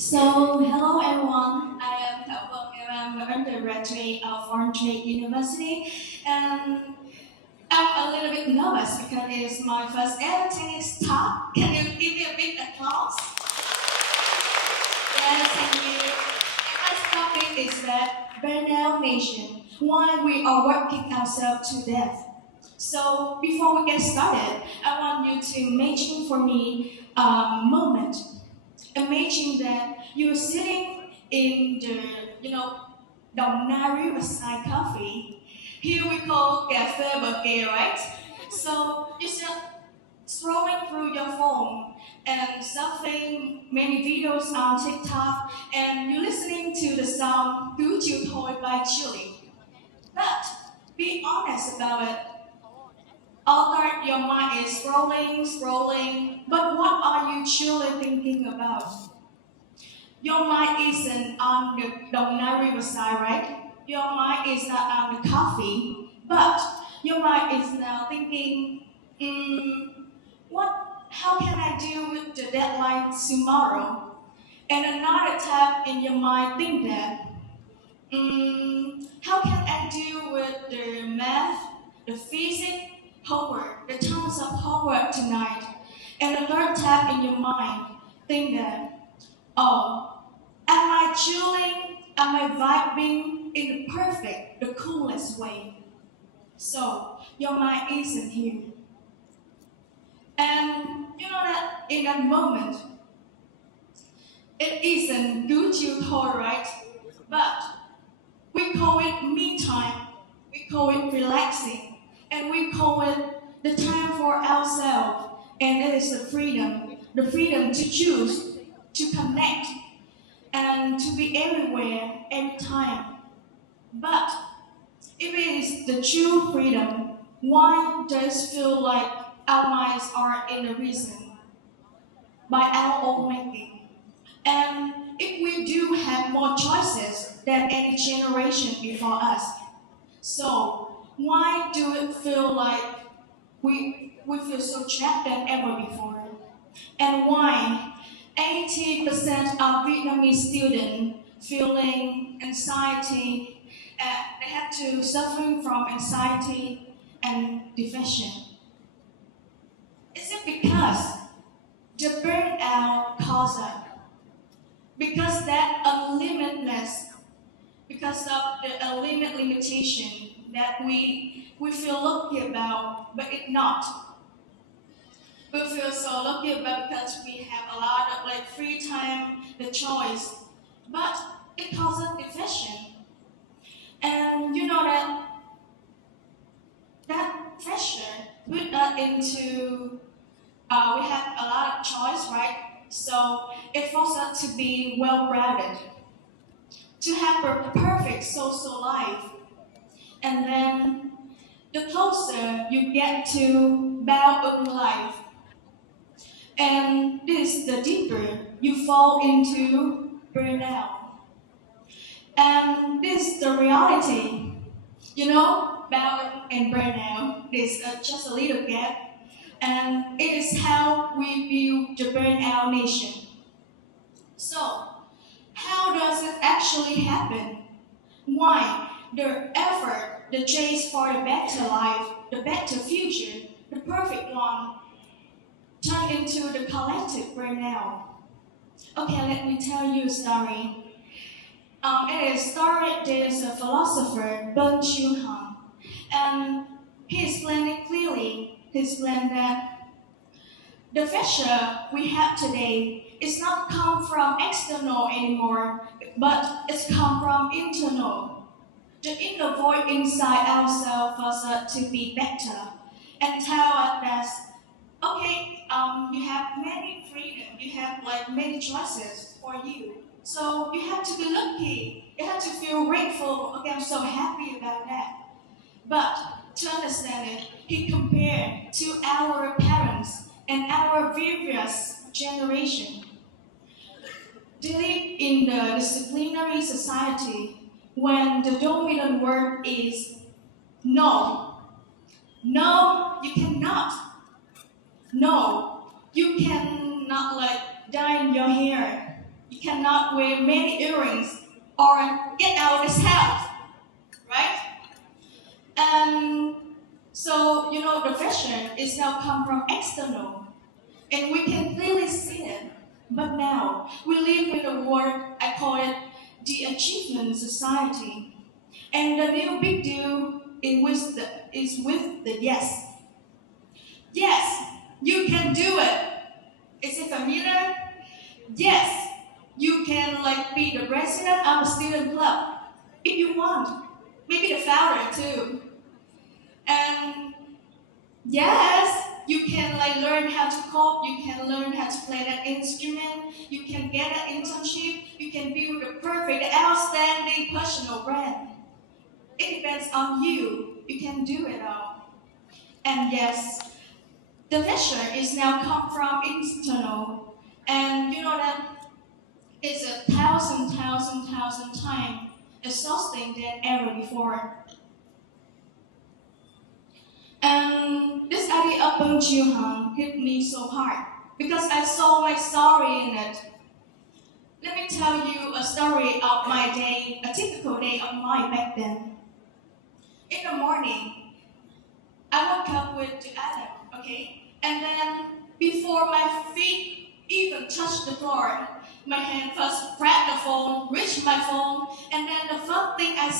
Hello everyone. I am Thao and I'm an undergraduate of Foreign Trade University. And I'm a little bit nervous because it's my first ever TEDx talk. Can you give me a big applause? Yes, thank you. And my topic is that Burnout Nation, why we are working ourselves to death. So before we get started, I want you to imagine for me a moment. Imagine that you're sitting in the, Đồng Nai Riverside Coffee. Here we call cafe burger, right? So you're just scrolling through your phone and surfing many videos on TikTok, and you're listening to the song "Cứu Chiều Thôi" by Chile. But be honest about it. Although your mind is scrolling, but what are you truly thinking about? Your mind isn't on the Đồng Nai Riverside, right? Your mind is not on the coffee, but your mind is now thinking, how can I deal with the deadline tomorrow? And another tab in your mind think that, how can I deal with the math, the physics, homework, the tons of homework tonight? And the third tab in your mind think that, oh, am I chilling? Am I vibing in the perfect, the coolest way? So your mind isn't here. And you know that in that moment, it isn't good you told, right? But we call it me time, we call it relaxing, and we call it the time for ourselves. And it is the freedom to choose, to connect, and to be everywhere, every time. But if it is the true freedom, why does it feel like our minds are in the reason by our own making? And if we do have more choices than any generation before us, so why do it feel like we feel so trapped than ever before? And why 80% of Vietnamese students feeling anxiety, they have to suffering from anxiety and depression? Is it because the burnout causes it? Because that unlimitedness, because of the unlimited limitation that we feel lucky about, but it not. We feel so lucky about because we have a lot of like free time, the choice, but it causes depression. And you know that pressure put us into we have a lot of choice, right? So it forces us to be well-rounded, to have a perfect social life, and then the closer you get to balance life, and this the deeper you fall into burnout. And this is the reality. Balance and burnout is just a little gap, and it is how we build the burnout nation. So, how does it actually happen? Why the effort, the chase for the better life, the better future, the perfect one, turn into the collective burnout? Okay, let me tell you a story. It is started, there's a philosopher, Ben Chun-Han, and he explained it clearly. He explained that the pressure we have today is not come from external anymore, but it's come from internal. The inner voice inside ourselves for us to be better and tell us that, okay, you have many freedom, you have like many choices for you. So you have to be lucky. You have to feel grateful. Okay, I'm so happy about that. But to understand it, he compared to our parents and our previous generation. They live in the disciplinary society when the dominant word is no. No, you cannot. No, you cannot like dye your hair. You cannot wear many earrings or get out of this house, right? And so, the fashion is now come from external, and we can clearly see it. But now, we live in a world, I call it the achievement society. And the new big deal is with the yes. Yes, you can do it. Is it familiar? Yes, you can be the president of a student club if you want. Maybe the founder too. And yes, you can learn how to code, you can learn how to play that instrument, you can get an internship, you can build a perfect, outstanding personal brand. It depends on you. You can do it all. And yes, the pressure is now come from external. And you know that it's a thousand times exhausting than ever before. And this idea of Bong Chiu-han hit me so hard because I saw my story in it. Let me tell you a story of my day, a typical day of mine back then. In the morning, I woke up with the alarm, okay? And then before my feet even touch the floor, my hand first grab the phone, reach my phone, and then the first thing I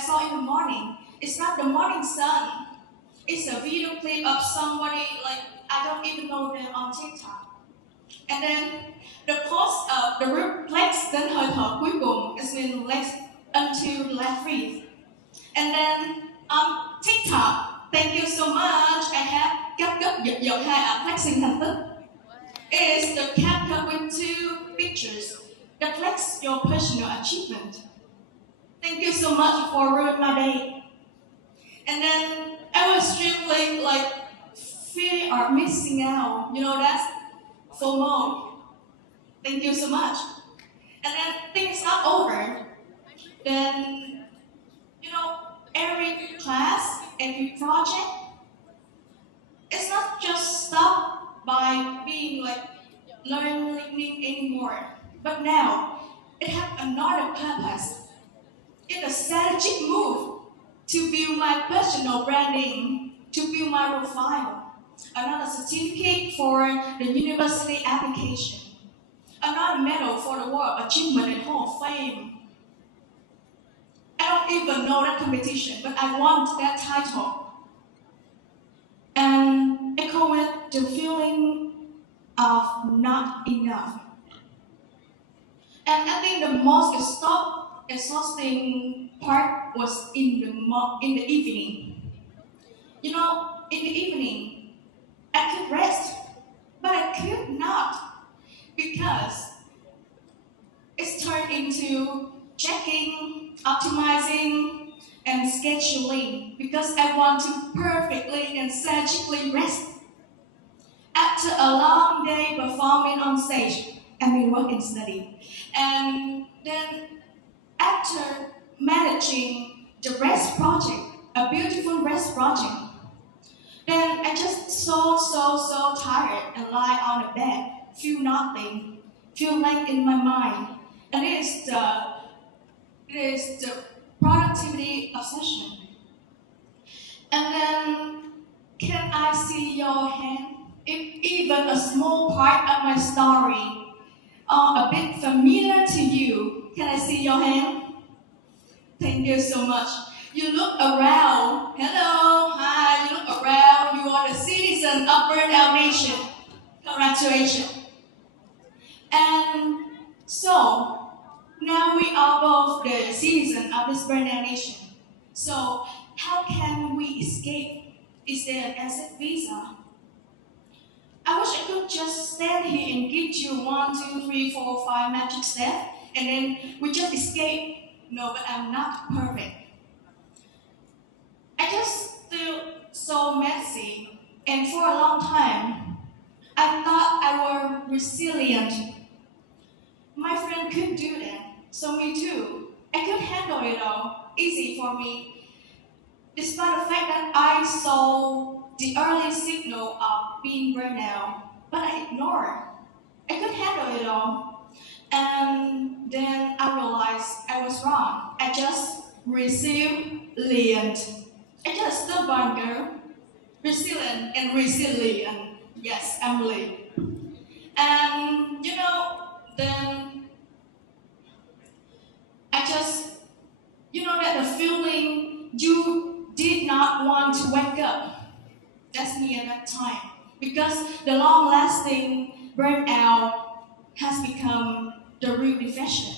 saw in the morning, it's not the morning sun. It's a video clip of somebody I don't even know them on TikTok. And then the post of the reflex đến hơi thở cuối cùng is been left until the last breathe. And then on TikTok, thank you so much, I have cắt gấp giật giật hai ảnh flexing thành tích. It is the caption with two pictures that flex your personal achievement. Thank you so much for ruining my day. And then I was struggling fear of missing out. That's FOMO. Thank you so much. And then things not over. Then, every class, every project, it's not just stopped by being learning anymore. But now, it has another purpose. It's a strategic move to build my personal branding, to build my profile, another certificate for the university application, another medal for the World Achievement and Hall of Fame. I don't even know that competition, but I want that title. And I call it the feeling of not enough. And I think the most exhausting part was in the evening. In the evening, I could rest, but I could not because it's turned into checking, optimizing, and scheduling because I want to perfectly and strategically rest. After a long day performing on stage, I've been work and study. And then after managing the rest project, a beautiful rest project, then I just so tired and lie on the bed, feel nothing, feel blank in my mind. And it is the productivity obsession. And then, can I see your hand? If even a small part of my story are a bit familiar to you, can I see your hand? Thank you so much. You look around. Hello, hi, you look around. You are the citizen of Burnout Nation. Congratulations. And so, now we are both the citizens of this Burnout Nation. So, how can we escape? Is there an exit visa? I wish I could just stand here and give you 1, 2, 3, 4, 5 magic steps, and then we just escape. No, but I'm not perfect. I just feel so messy, and for a long time, I thought I was resilient. My friend could do that, so me too. I could handle it all, easy for me. Despite the fact that I saw the early signal of being burned out, but I ignored. I could handle it all. And then I realized I was wrong. I just resilient. I just stubborn girl. Resilient and resilient. Yes, Emily. And then I just, that the feeling you did not want to wake up. That's me at that time. Because the long lasting burnout has become the real depression.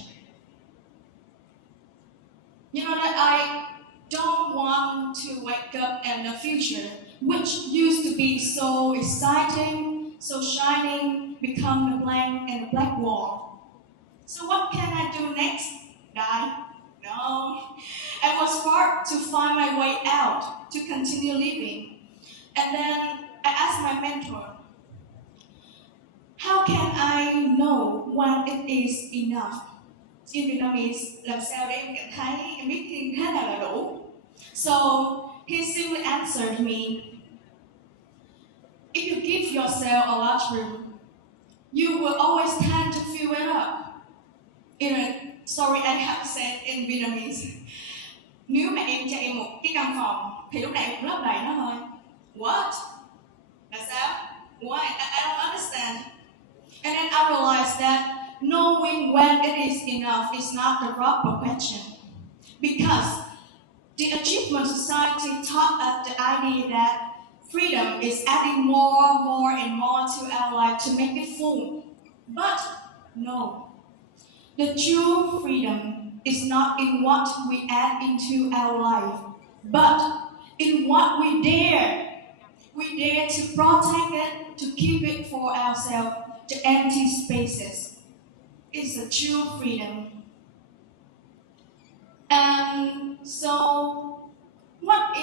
That I don't want to wake up in the future, which used to be so exciting, so shining, become a blank and a black wall. So what can I do next? Die? No. I was forced to find my way out, to continue living. And then I asked my mentor, how can I know when it is enough? In Vietnamese, làm sao để em cảm thấy em biết khi thế nào là đủ? So he simply answered me, if you give yourself a large room, you will always tend to fill it up. Sorry, I have to say it in Vietnamese. Nếu mà em cho em một cái căn phòng thì lúc này em cũng lấp đầy nó thôi. What? Là sao? Why? I don't understand. And then I realized that knowing when it is enough is not the proper question. Because the achievement society taught us the idea that freedom is adding more and more to our life to make it full. But no, the true freedom is not in what we add into our life, but in what we dare. We dare to protect it, to keep it for ourselves, the empty spaces. It's a true freedom. And so, what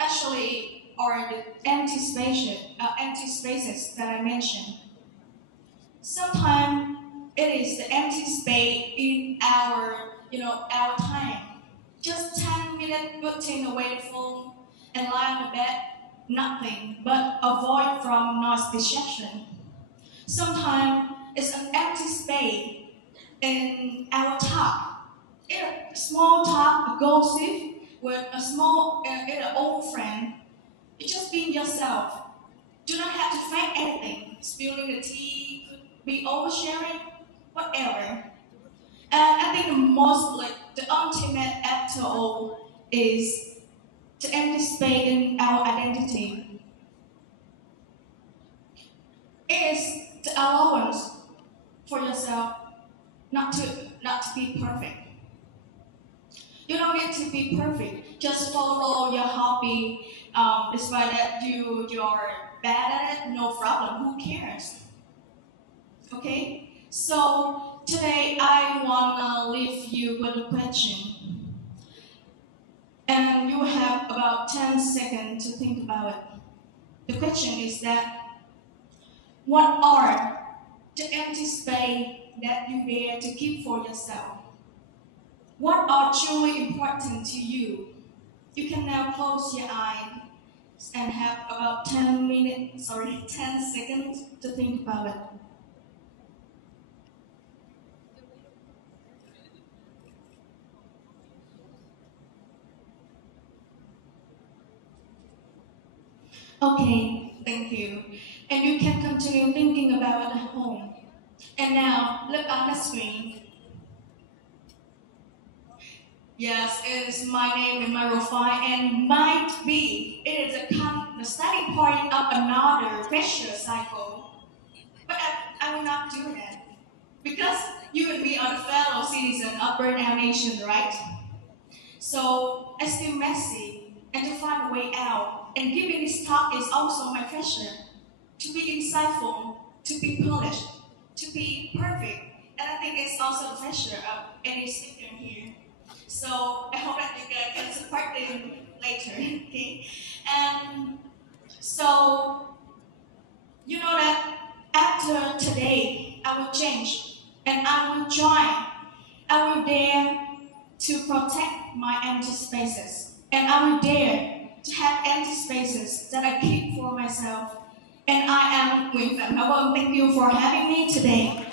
actually are the empty spaces that I mentioned? Sometimes it is the empty space in our time. Just 10 minutes putting away the phone and lie on the bed, nothing but avoid from noise distraction. Sometimes it's an empty space in our talk. A small talk, a gossip with a small, an old friend. It's just being yourself. Do not have to fake anything. Spilling the tea, could be oversharing, whatever. And I think the ultimate after all is to empty space in our identity. It is the allowance for yourself not to be perfect. You don't need to be perfect. Just follow your hobby. Despite that you're bad at it, no problem. Who cares? Okay. So today I wanna leave you with a question. And you have about 10 seconds to think about it. The question is that, what are the empty space that you dare to keep for yourself? What are truly important to you? You can now close your eyes and have about 10 seconds to think about it. Okay, thank you. And you can continue thinking about it at home. And now, look on the screen. Yes, it is my name in my profile, and might be it is the starting point of another pressure cycle. But I will not do that. Because you and me are the fellow citizens of Burnout Nation, right? So I still messy and to find a way out. And giving this talk is also my pressure to be insightful, to be polished, to be perfect. And I think it's also the pressure of any speaker here. So I hope that you guys can support them later. Okay? And so you know that after today I will change and I will try. I will dare to protect my empty spaces. And I will dare to have empty spaces that I keep for myself. And I am Nguyen. Thank you for having me today.